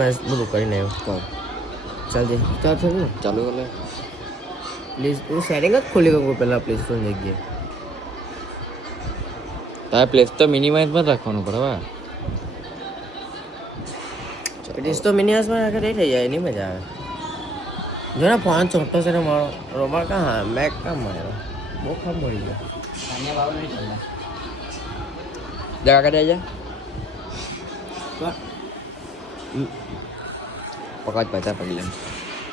મેં બધું કરીને આવ્યો. ચાલજે ચાલ છે ને ચાલુ કર લે. પ્લીઝ હું સેટિંગ જ ખોલી કરું પહેલાં પ્લે સ્ટોર જગ્યાએ. તારે પ્લેસ તો મિનિમાઇઝમાં રાખવાનું બરાબર. પ્લેસ તો મિનિમાઇઝમાં આગળ એ થઈ જાય એની મજા આવે. જો ને ફોન છોટો છે ને મારો રોબા કાં હા મેક કાં માર્યો બહુ ખામ મળી ગયો. જગા કાઢી જા પકડ પૈસા પડી લે.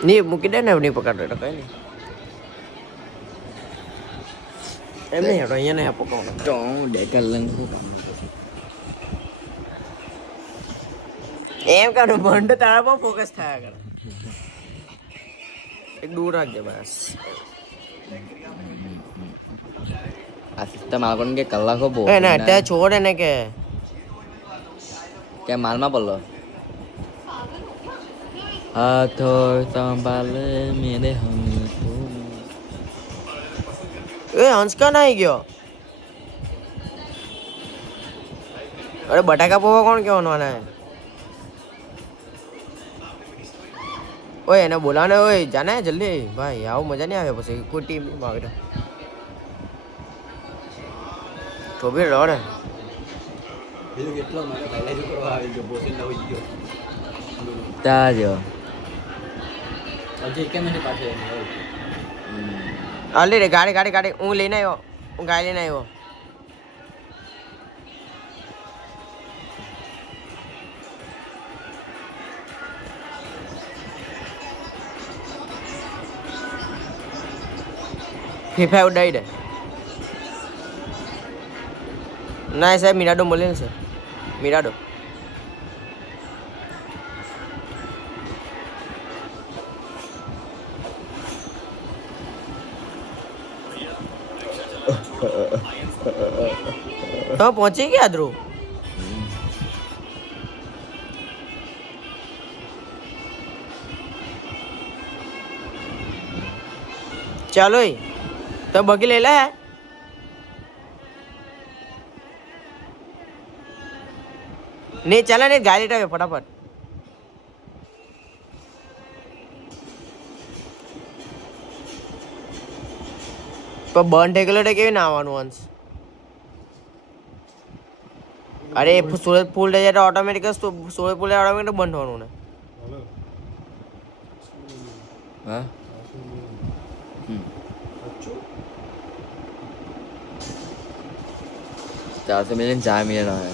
નહીં મૂકી દે ને નહીં પકડતો તો કંઈ નહીં. એમ નહીં હેડો અહીંયા નહીં પકડો તો હું ડેકર લઈને શું કામ એમ કાઢો બંધ તારા પર ફોકસ થયા કરે. એક દૂર રાખજે બસ. આ સિસ્ટમ આગળ કે કલાકો બહુ એને અત્યારે છોડ એને કે માલમાં પડલો હાથો સંભાલે મેરે હમ એ હંસકા ના આવી ગયો. અરે બટાકા પૌવા કોણ કહેવાનું આને? ઓય એને બોલાને ઓય જાને જલ્દી ભાઈ આવું મજા નહીં આવે પછી કોઈ ટીમ નહીં આવે તો બી રડે. ત્યાં જો હાલી રે ગાડી ગાડી ગાડી હું લઈને આવ્યો હું ગાડી લઈને આવ્યો. ફીફા ઉડાવી દે. ના સાહેબ મિરાડો મળે ને સર મિરાડો. તો પહોંચી ગયા ધ્રુવ. ચાલો તો બગી લઈ લે. નહીં ચાલે ને ગાડી ટાવે ફટાફટ. પણ બંધ થઈ ગયેલો કેવી ના આવવાનું અંશ? અરે સુરત પુલ થઈ જાય તો ઓટોમેટિક સુરત પુલ ઓટોમેટિક બંધ થવાનું ને. હા 400 મિલિયન 4 મિલિયન આવે.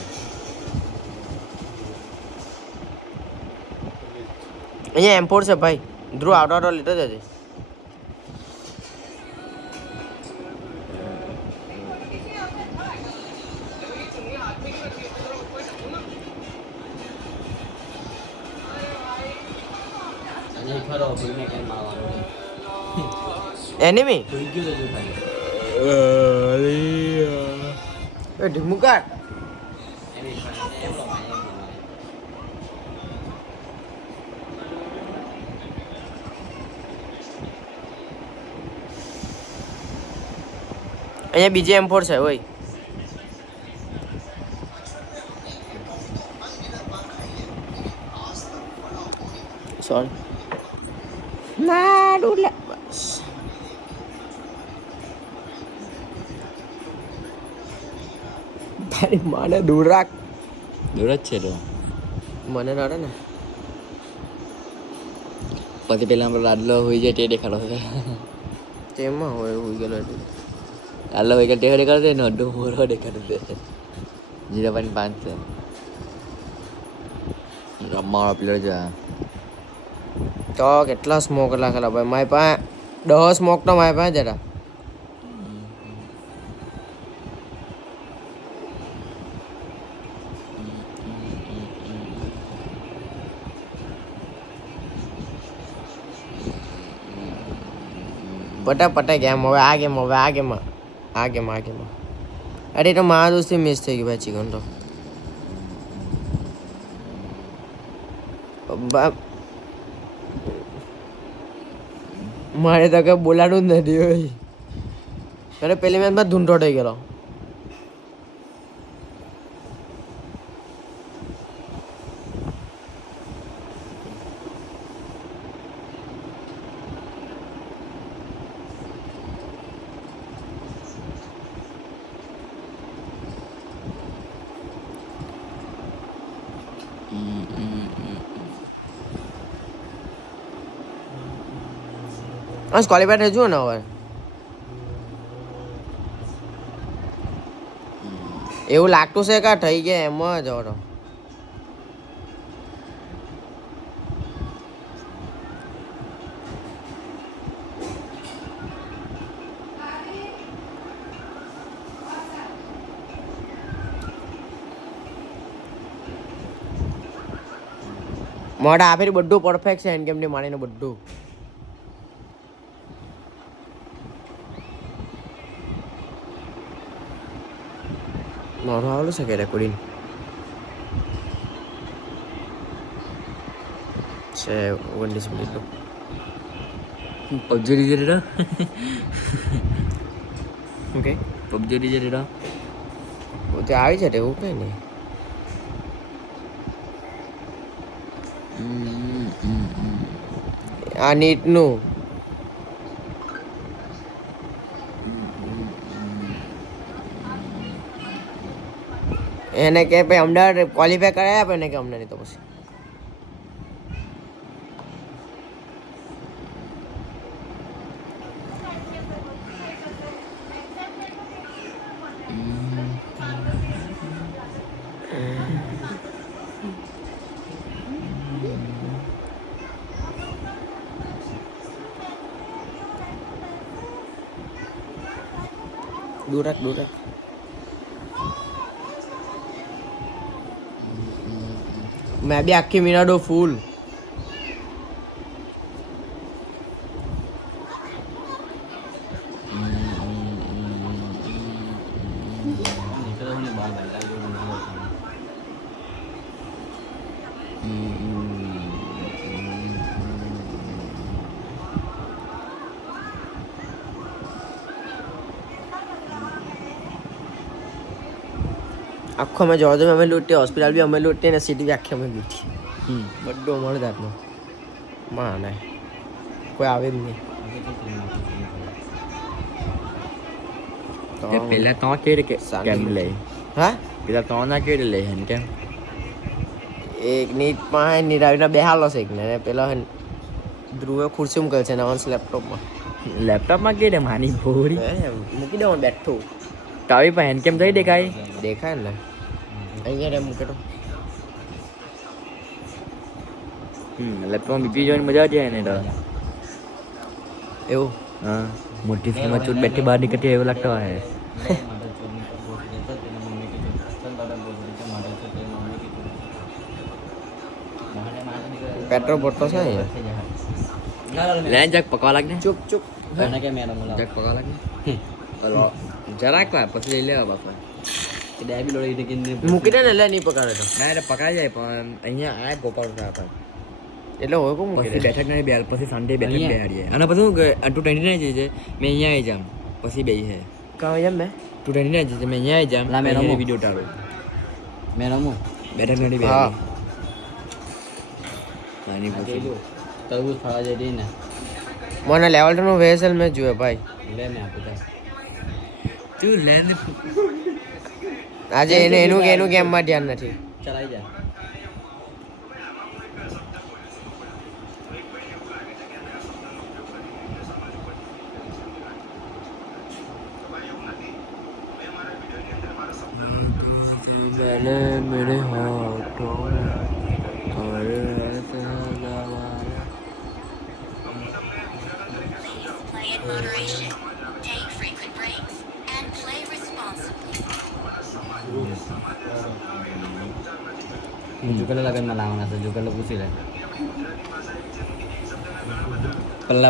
અહીંયા M4 છે ભાઈ. ધ્રુવ આવતો લીધો જજે. એનિમી ઢીમું કાઢ. અહીંયા બીજી M4 છે ઓય. સોરી ના ડોલે બસ. તારી માને દૂર રાખ. દૂર જ છે તો મને રડે ને પછી પેલા આપણો લાડલો હોઈ જાય તે દેખાડો છે. તેમાં હોય હોઈ ગયેલો એટલે લાડલો હોઈ ગયો તે દેખાડો છે ને અડધો મોરો દેખાડો છે. 0.5 છે રમવાનો પ્લેયર છે. તો કેટલા સ્મોક લાખેલા ભાઈ મારી પાસે 10 સ્મોક તો મારી પાસે જરા. પટા ગેમ હવે આ ગેમ અરે તો મારા દોસ્તી મિસ થઈ ગઈ ભાઈ ચિકન તો. મારે તો કઈ બોલાનું જ નથી હોય. અરે પેલી મેચમાં ધૂંઢો થઈ ગયેલો. બસ ક્વોલિફાઈડ થઈ જુઓ ને હવે એવું લાગતું છે કે થઈ ગયા એમ જ હવે મોઢા આ ફેરી બધું પરફેક્ટ છે એન્ડ ગેમની માણીને બધું મોઢું આવેલું છે કે રેકોર્ડિંગ છે 19 મિનિટનું PUBG result okay PUBG result તે આવી છે એવું કંઈ નહીં આ નીટનું એને કે ભાઈ અમદાવાદ ક્વોલિફાય કરાય આપે ને કે અમને નહીં તો પછી દૂર રાખ મેં બી આખી મિનાડો ફૂલ આખો અમે જોવા તો અમે લૂંટીએ હોસ્પિટલ બી અમે લૂંટીએ ને સિટી બી આખી અમે લૂંટીએ બધું અમારે જાતનું માં ને કોઈ આવે જ નહીં પેલા તો કેમ લે હા પેલા તો ના કેડે લે હે કેમ એક નીટમાં હે નિરાવીના બે હાલો છે ને પેલા હે ધ્રુવે ખુરશીમાં કરે છે નવાન્સ લેપટોપમાં લેપટોપમાં કેડે માની ભોરી મૂકી દેવાનું બેઠું તાવી પર હેન્ડ કેમ થઈ દેખાય દેખાય ને અહીંયા મૂકે તો લેપટોપ બીપી જોઈને મજા જાય ને તો એવું હા મોટી સ્ક્રીનમાં ચૂટ બેઠી બહાર નીકળતી એવું લાગતો હોય પેટ્રોલ ભરતો છે અહીંયા લે જક પકવા લાગ ને ચૂપ ચૂપ જક પકવા લાગ ને જરાક વાર પછી લઈ લેવા બાપા મૂકી દે ને લે નહીં પકાડે તો ના એટલે પકાઈ જાય પણ અહીંયા આ ગોપાલ હતા એટલે હોય કોણ મૂકી પછી દે બેઠક નહીં બે પછી સન્ડે બેઠક બેહાડીએ અને પછી શું 229 જાય છે મેં અહીંયા આવી જામ પછી બે છે કાં એમ મેં 229 જાય છે મેં અહીંયા આવી જામ લા, મેં રમું. વિડીયો ટાળો મેં રમું બેઠક નહીં હા બેહાડી નાની પછી તરબૂચ ફરવા જઈ રહી ને મને લેવલ 2 નું વેસલ મેં જોયે ભાઈ લે મેં આપું તાર તું લે ને આજે એનું ગેમમાં ધ્યાન નથી ચલાઈ જા मैंने मेरे हाथों में और ऐसे लगाया Play in moderation. Take frequent breaks and play responsibly. Jugal લગનમાં લાવવાના છે જુગલ પૂછી લે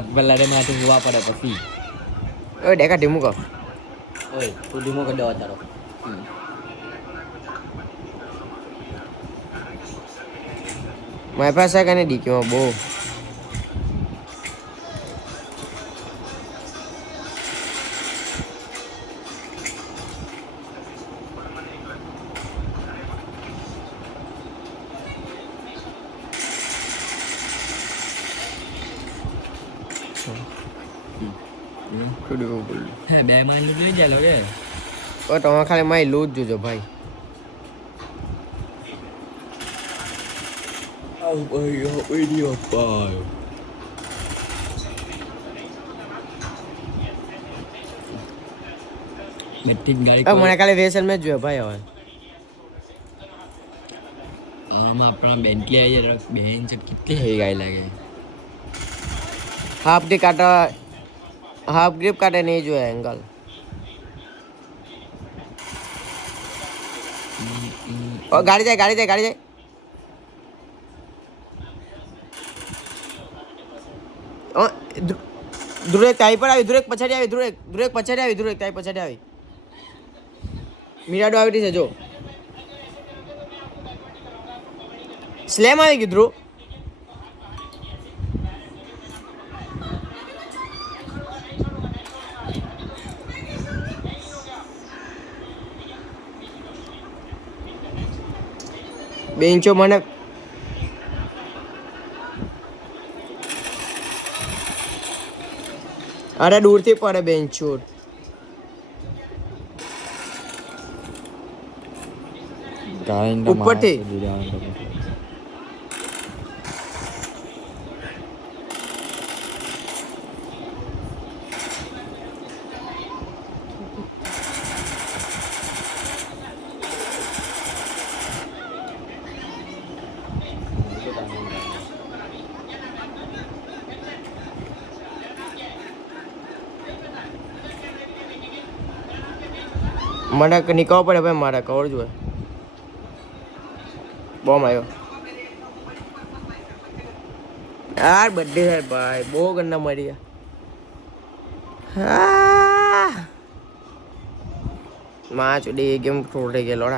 પેલા રે માથે જોવા પડે પછી ઓય ડેકા ઢીમું કર ઓય તું ધીમો કરી દેવા તારો મારી પાસે કને ડીકીમાં બહુ હે બે માન જોઈ જાય કે ઓ તમે ખાલી મારી લૂજ જોજો ભાઈ આવ ભાઈ વિડિયો પાયો બેઠી જ ગાડી હવે મને કાલે વેસલ મેં જ જોયો ભાઈ હવે આમાં આપણા બેન્ટલી આવી જાય બેન છે કેટલી હેવી ગાડી લાગે હાફ ગ્રીપ કાઢે નહીં જોયા એંગલ ગાડી જાય ધ્રુરેક તાઈ પર આવી ધ્રુરેક પછાડી આવી ધ્રુરેક પછાડી આવી મિરાડો આવી છે જો સ્લેમ આવી ગયું ધ્રુવ બેન્ચો મને અરે દૂરથી પડે બેન્ચો ઉપરથી મને નીકળવો પડે ભાઈ મારે કવર જોઈએ બોમ્બ આવ્યો યાર બર્થડે છે ભાઈ બહુ ગંદા મરી ગયા માં ચોડી ગેમ થોડે ગયેલો